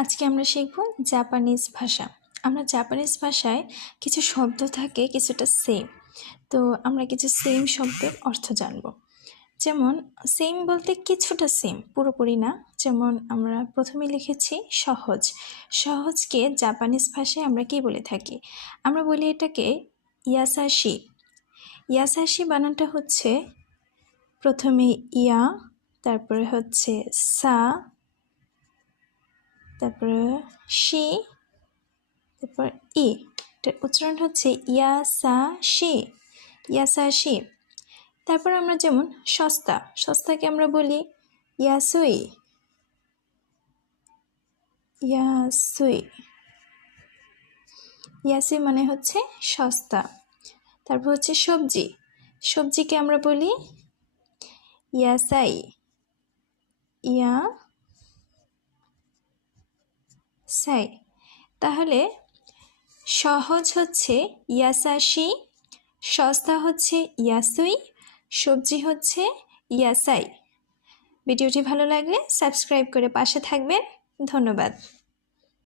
আজকে আমরা শিখব জাপানিজ ভাষা। আমরা জাপানিজ ভাষায় কিছু শব্দ থাকে কিছুটা সেম, তো আমরা কিছু সেম শব্দের অর্থ জানব। যেমন সেম বলতে কিছুটা সেম, পুরোপুরি না। যেমন আমরা প্রথমে লিখেছি সহজ। সহজকে জাপানিজ ভাষায় আমরা কি বলে থাকি? আমরা বলি এটাকে ইয়াসাশি। ইয়াসাশি বানানটা হচ্ছে প্রথমে ইয়া, তারপরে হচ্ছে সা, তারপরে শি, তারপর ই। এটার উচ্চারণ হচ্ছে ইয়াসাশি, ইয়াসাশি। তারপর আমরা যেমন সস্তা, সস্তাকে আমরা বলি ইয়াসুই, ইয়াসুই। ইয়াসুই মানে হচ্ছে সস্তা। তারপর হচ্ছে সবজি, সবজিকে আমরা বলি ইয়াসাই, ইয়াসাই। তাহলে সহজ হচ্ছে ইয়াসাশি, সস্তা হচ্ছে ইয়াসুই, সবজি হচ্ছে ইয়াসাই। ভিডিওটি ভালো লাগলে সাবস্ক্রাইব করে পাশে থাকবেন। ধন্যবাদ।